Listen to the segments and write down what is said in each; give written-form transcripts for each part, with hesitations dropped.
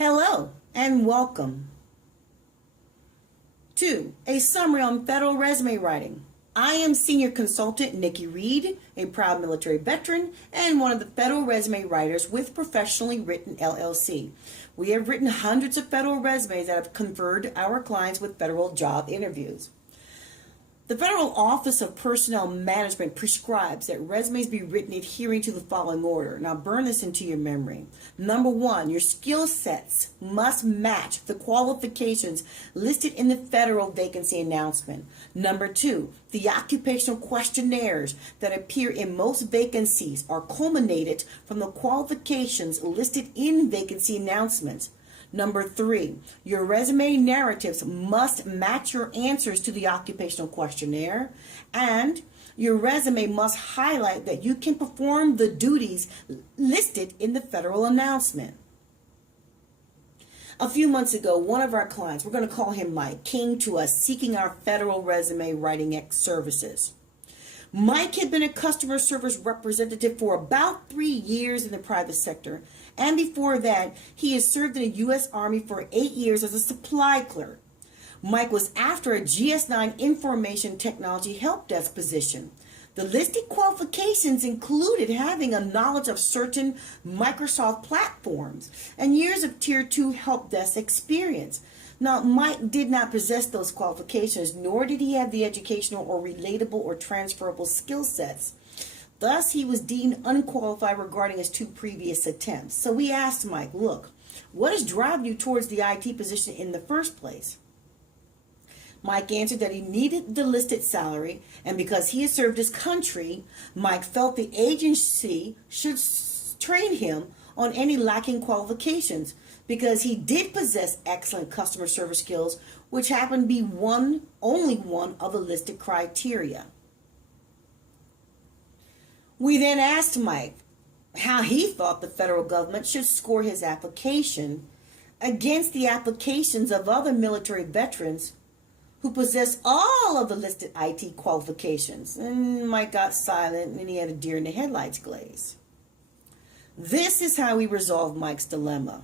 Hello and welcome to a summary on federal resume writing. I am Senior Consultant Nikki Reed, a proud military veteran and one of the federal resume writers with Professionally Written LLC. We have written hundreds of federal resumes that have conferred our clients with federal job interviews. The Federal Office of Personnel Management prescribes that resumes be written adhering to the following order. Now burn this into your memory. Number one, your skill sets must match the qualifications listed in the federal vacancy announcement. Number two, the occupational questionnaires that appear in most vacancies are culminated from the qualifications listed in vacancy announcements. Number three, your resume narratives must match your answers to the occupational questionnaire, and your resume must highlight that you can perform the duties listed in the federal announcement. A few months ago, one of our clients, we're going to call him Mike, came to us seeking our federal resume writing services. Mike had been a customer service representative for about 3 years in the private sector, and before that, he has served in the U.S. Army for 8 years as a supply clerk. Mike was after a GS-9 information technology help desk position. The listed qualifications included having a knowledge of certain Microsoft platforms and years of Tier 2 help desk experience. Now, Mike did not possess those qualifications, nor did he have the educational or relatable or transferable skill sets. Thus, he was deemed unqualified regarding his 2 previous attempts. So we asked Mike, look, what is driving you towards the IT position in the first place? Mike answered that he needed the listed salary, and because he had served his country, Mike felt the agency should train him on any lacking qualifications, because he did possess excellent customer service skills, which happened to be only one of the listed criteria. We then asked Mike how he thought the federal government should score his application against the applications of other military veterans who possess all of the listed IT qualifications. And Mike got silent and he had a deer in the headlights glaze. This is how we resolved Mike's dilemma.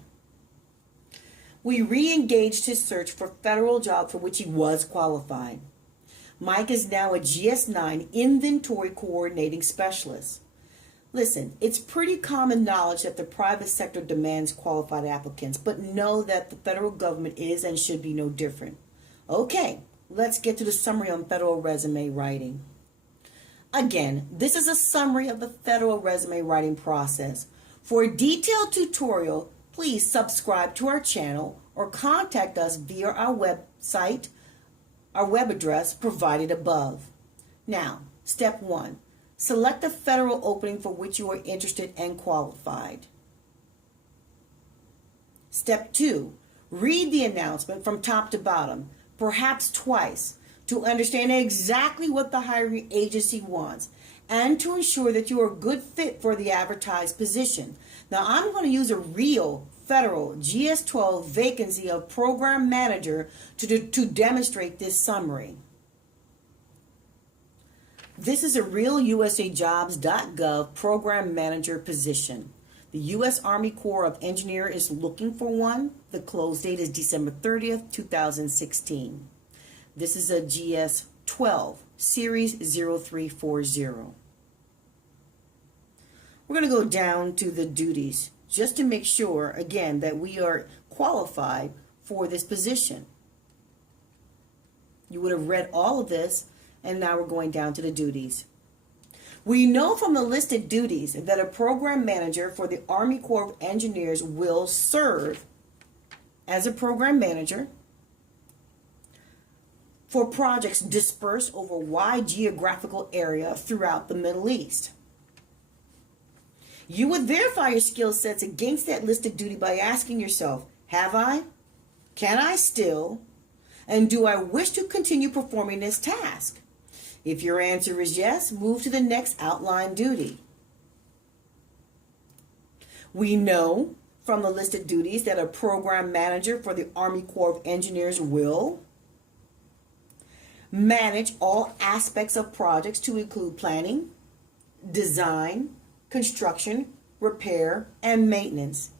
We re-engaged his search for federal job for which he was qualified. Mike is now a GS-9 inventory coordinating specialist. Listen, it's pretty common knowledge that the private sector demands qualified applicants, but know that the federal government is and should be no different. Okay, let's get to the summary on federal resume writing. Again, this is a summary of the federal resume writing process. For a detailed tutorial, please subscribe to our channel or contact us via our website, our web address provided above. Now, step 1, select the federal opening for which you are interested and qualified. Step 2, read the announcement from top to bottom, perhaps twice, to understand exactly what the hiring agency wants and to ensure that you are a good fit for the advertised position. Now, I'm going to use a real federal GS-12 vacancy of program manager to demonstrate this summary. This is a real USAJOBS.gov program manager position. The U.S. Army Corps of Engineers is looking for one. The close date is December 30th, 2016. This is a GS-12, Series 0340. We're going to go down to the duties just to make sure, again, that we are qualified for this position. You would have read all of this, and now we're going down to the duties. We know from the listed duties that a program manager for the Army Corps of Engineers will serve as a program manager for projects dispersed over a wide geographical area throughout the Middle East. You would verify your skill sets against that listed duty by asking yourself, have I? Can I still? And do I wish to continue performing this task? If your answer is yes, move to the next outlined duty. We know from the listed duties that a program manager for the Army Corps of Engineers will manage all aspects of projects to include planning, design, construction, repair, and maintenance.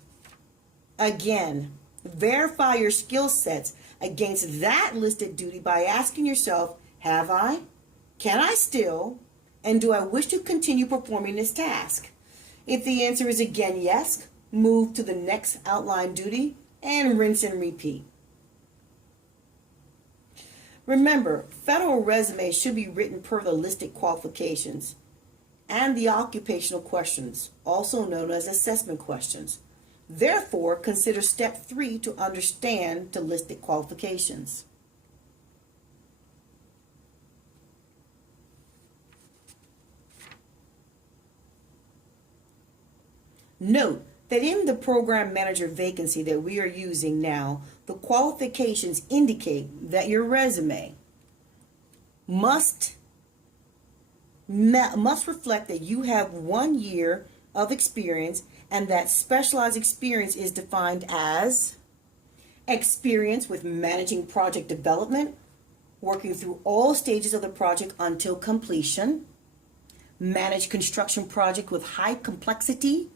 Again, Verify your skill sets against that listed duty by asking yourself, have I? Can I still? And do I wish to continue performing this task? If the answer is again yes, move to the next outlined duty and rinse and repeat. Remember, federal resumes should be written per the listed qualifications and the occupational questions, also known as assessment questions. Therefore, consider step 3 to understand the listed qualifications. Note that in the program manager vacancy that we are using now, the qualifications indicate that your resume must reflect that you have 1 year of experience, and that specialized experience is defined as experience with managing project development, working through all stages of the project until completion, manage construction project with high complexity,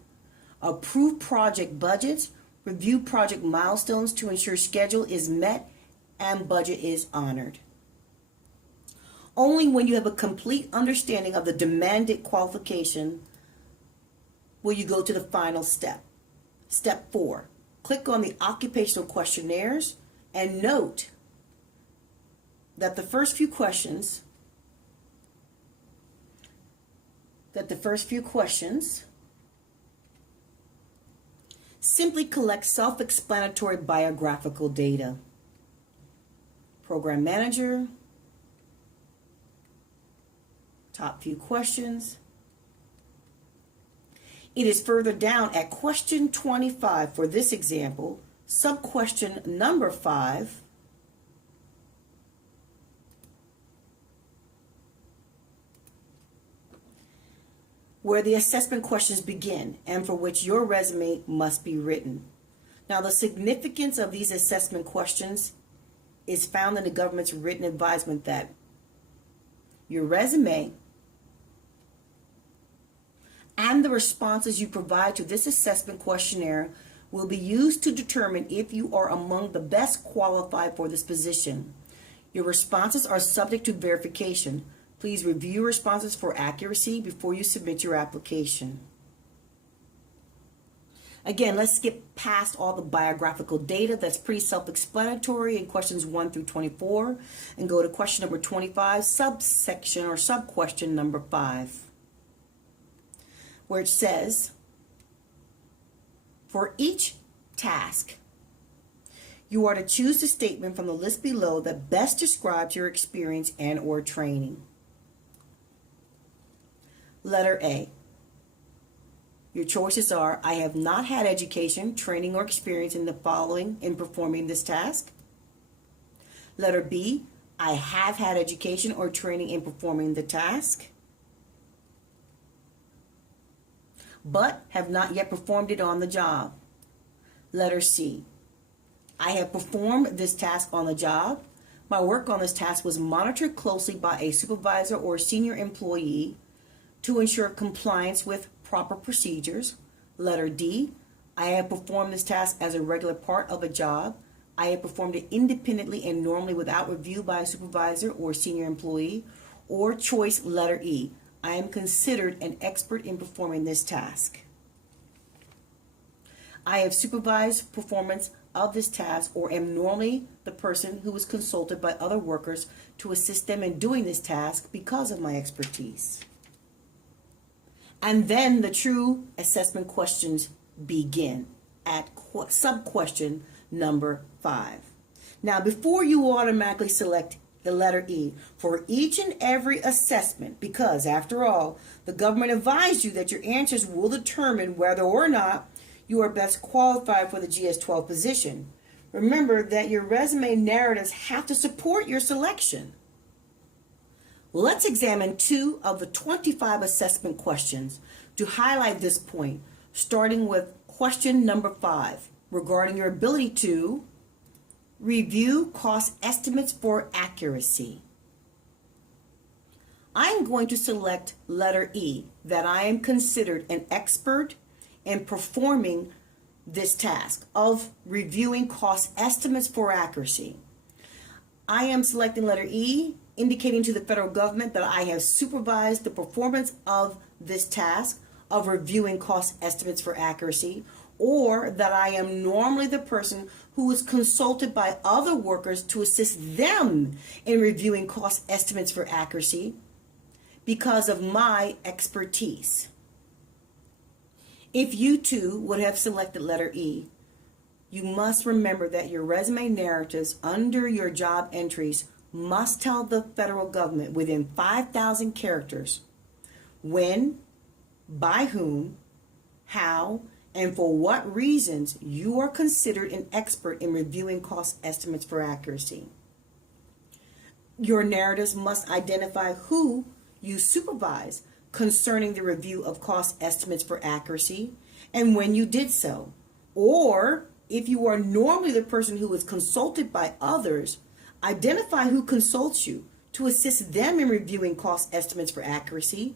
approve project budgets, review project milestones to ensure schedule is met and budget is honored. Only when you have a complete understanding of the demanded qualification will you go to the final step. Step 4, click on the occupational questionnaires and note that the first few questions simply collect self-explanatory biographical data. Program manager, top few questions. It is further down at question 25 for this example, sub-question number 5, where the assessment questions begin and for which your resume must be written. Now, the significance of these assessment questions is found in the government's written advisement that your resume and the responses you provide to this assessment questionnaire will be used to determine if you are among the best qualified for this position. Your responses are subject to verification. Please review responses for accuracy before you submit your application. Again, let's skip past all the biographical data. That's pretty self-explanatory in questions 1 through 24 and go to question number 25, subsection or sub-question number 5, where it says, for each task, you are to choose a statement from the list below that best describes your experience and or training. Letter A. Your choices are, I have not had education, training, or experience in the following in performing this task. Letter B. I have had education or training in performing the task, but have not yet performed it on the job. Letter C. I have performed this task on the job. My work on this task was monitored closely by a supervisor or senior employee to ensure compliance with proper procedures. Letter D. I have performed this task as a regular part of a job. I have performed it independently and normally without review by a supervisor or senior employee. Or choice letter E. I am considered an expert in performing this task. I have supervised performance of this task or am normally the person who is consulted by other workers to assist them in doing this task because of my expertise. And then the true assessment questions begin at sub-question number 5. Now, before you automatically select the letter E for each and every assessment, because after all, the government advised you that your answers will determine whether or not you are best qualified for the GS-12 position. Remember that your resume narratives have to support your selection. Let's examine 2 of the 25 assessment questions to highlight this point, starting with question number 5, regarding your ability to review cost estimates for accuracy. I'm going to select letter E, that I am considered an expert in performing this task of reviewing cost estimates for accuracy. I am selecting letter E, indicating to the federal government that I have supervised the performance of this task of reviewing cost estimates for accuracy, or that I am normally the person who is consulted by other workers to assist them in reviewing cost estimates for accuracy because of my expertise. If you too would have selected letter E, you must remember that your resume narratives under your job entries must tell the federal government within 5,000 characters when, by whom, how, and for what reasons you are considered an expert in reviewing cost estimates for accuracy. Your narratives must identify who you supervise concerning the review of cost estimates for accuracy and when you did so. Or if you are normally the person who is consulted by others, identify who consults you to assist them in reviewing cost estimates for accuracy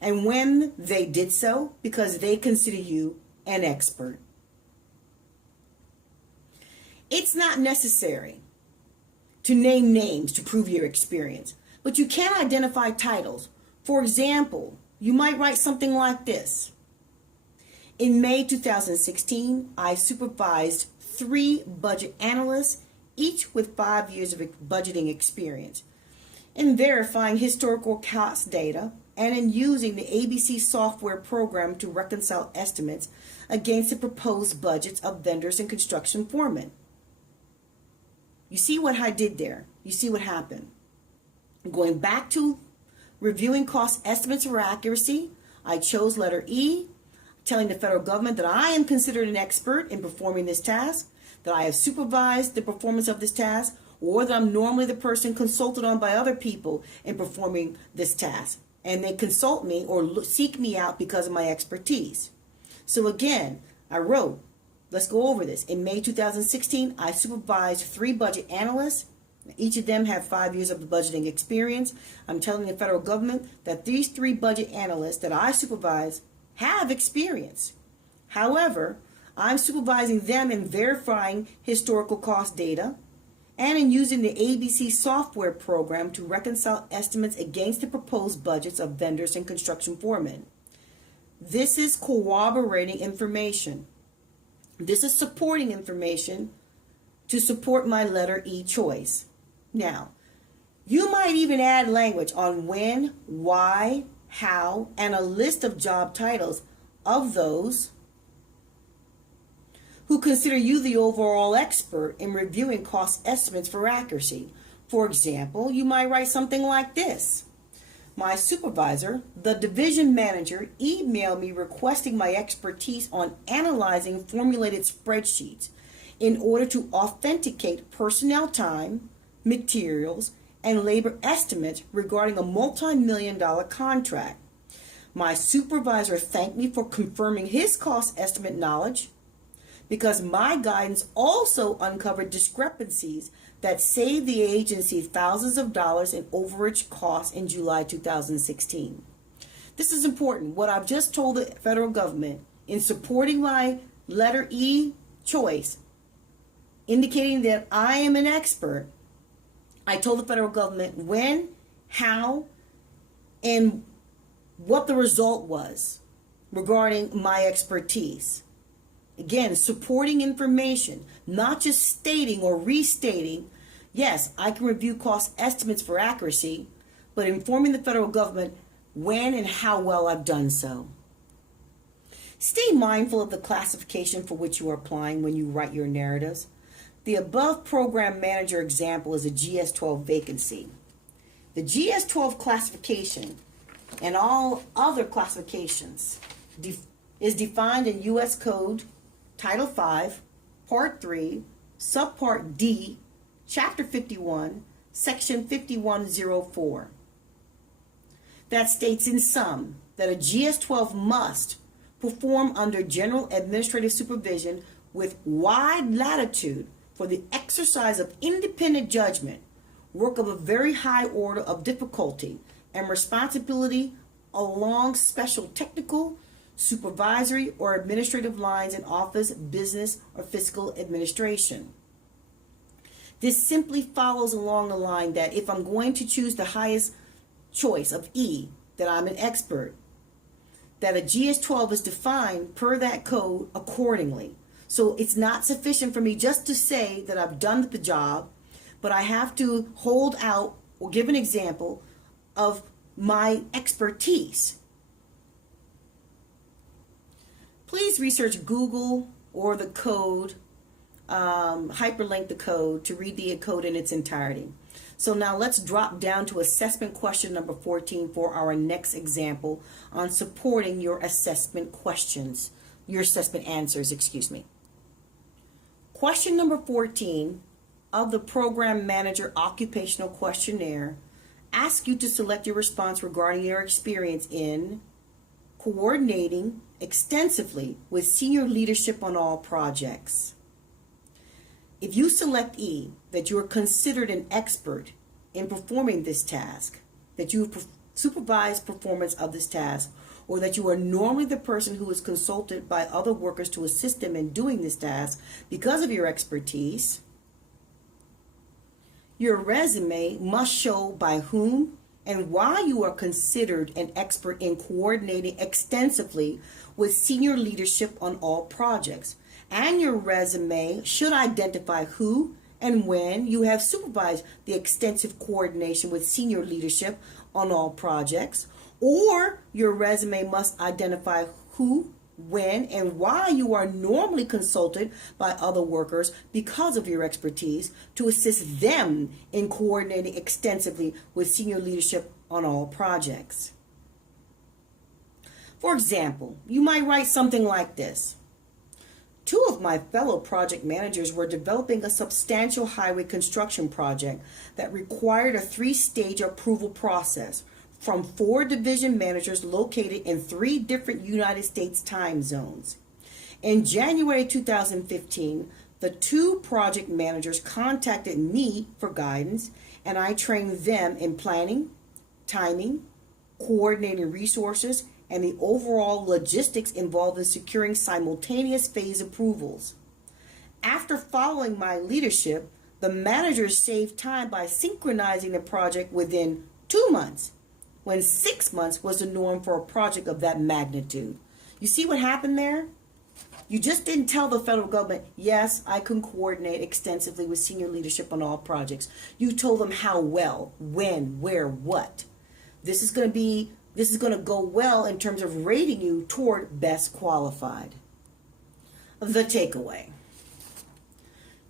and when they did so because they consider you an expert. It's not necessary to name names to prove your experience, but you can identify titles. For example, you might write something like this. In May 2016, I supervised 3 budget analysts, each with 5 years of budgeting experience, in verifying historical cost data and in using the ABC software program to reconcile estimates against the proposed budgets of vendors and construction foremen. You see what I did there? You see what happened? Going back to reviewing cost estimates for accuracy, I chose letter E, telling the federal government that I am considered an expert in performing this task, that I have supervised the performance of this task, or that I'm normally the person consulted on by other people in performing this task. And they consult me or seek me out because of my expertise. So again, I wrote, let's go over this. In May 2016, I supervised 3 budget analysts. Each of them have 5 years of budgeting experience. I'm telling the federal government that these 3 budget analysts that I supervise have experience. However, I'm supervising them in verifying historical cost data and in using the ABC software program to reconcile estimates against the proposed budgets of vendors and construction foremen. This is corroborating information. This is supporting information to support my letter E choice. Now, you might even add language on when, why, how, and a list of job titles of those who consider you the overall expert in reviewing cost estimates for accuracy. For example, you might write something like this. My supervisor, the division manager, emailed me requesting my expertise on analyzing formulated spreadsheets in order to authenticate personnel time, materials, and labor estimates regarding a multi-million-dollar contract. My supervisor thanked me for confirming his cost estimate knowledge because my guidance also uncovered discrepancies that saved the agency thousands of dollars in overage costs in July 2016. This is important. What I've just told the federal government in supporting my letter E choice, indicating that I am an expert, I told the federal government when, how, and what the result was regarding my expertise. Again, supporting information, not just stating or restating, yes, I can review cost estimates for accuracy, but informing the federal government when and how well I've done so. Stay mindful of the classification for which you are applying when you write your narratives. The above program manager example is a GS-12 vacancy. The GS-12 classification and all other classifications is defined in U.S. Code Title 5, Part 3, Subpart D, Chapter 51, Section 5104. That states in sum that a GS-12 must perform under general administrative supervision with wide latitude for the exercise of independent judgment, work of a very high order of difficulty and responsibility along special technical, supervisory or administrative lines in office, business, or fiscal administration. This simply follows along the line that if I'm going to choose the highest choice of E, that I'm an expert, that a GS-12 is defined per that code accordingly. So it's not sufficient for me just to say that I've done the job, but I have to hold out or give an example of my expertise. Please research Google or the code, hyperlink the code to read the code in its entirety. So now let's drop down to assessment question number 14 for our next example on supporting your assessment questions, your assessment answers, excuse me. Question number 14 of the Program Manager Occupational Questionnaire asks you to select your response regarding your experience in coordinating extensively with senior leadership on all projects. If you select E, that you are considered an expert in performing this task, that you have supervised performance of this task, or that you are normally the person who is consulted by other workers to assist them in doing this task because of your expertise, your resume must show by whom and why you are considered an expert in coordinating extensively with senior leadership on all projects. And your resume should identify who and when you have supervised the extensive coordination with senior leadership on all projects. Or your resume must identify who, when, and why you are normally consulted by other workers because of your expertise to assist them in coordinating extensively with senior leadership on all projects. For example, you might write something like this. 2 of my fellow project managers were developing a substantial highway construction project that required a 3-stage approval process from 4 division managers located in 3 different United States time zones. In January 2015, the 2 project managers contacted me for guidance, and I trained them in planning, timing, coordinating resources, and the overall logistics involved in securing simultaneous phase approvals. After following my leadership, the managers saved time by synchronizing the project within 2 months, when 6 months was the norm for a project of that magnitude. You see what happened there? You just didn't tell the federal government, yes, I can coordinate extensively with senior leadership on all projects. You told them how well, when, where, what. This is going to go well in terms of rating you toward best qualified. The takeaway.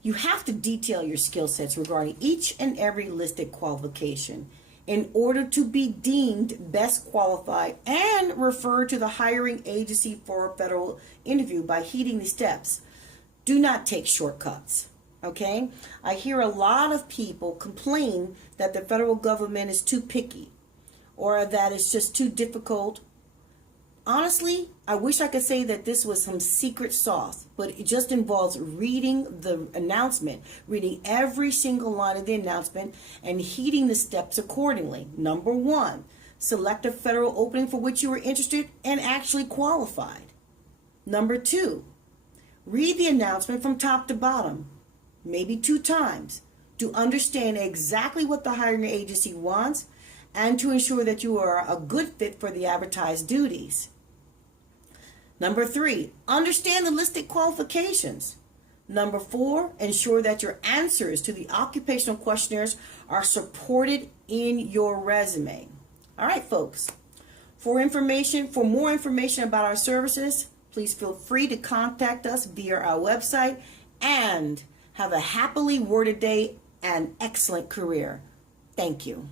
You have to detail your skill sets regarding each and every listed qualification in order to be deemed best qualified and refer to the hiring agency for a federal interview by heeding the steps. Do not take shortcuts. Okay? I hear a lot of people complain that the federal government is too picky or that it's just too difficult. Honestly, I wish I could say that this was some secret sauce, but it just involves reading the announcement, reading every single line of the announcement, and heeding the steps accordingly. Number 1, select a federal opening for which you are interested and actually qualified. Number 2, read the announcement from top to bottom, maybe 2 times, to understand exactly what the hiring agency wants and to ensure that you are a good fit for the advertised duties. Number 3, understand the listed qualifications. Number 4, ensure that your answers to the occupational questionnaires are supported in your resume. All right, folks. For more information about our services, please feel free to contact us via our website, and have a happily worded day and excellent career. Thank you.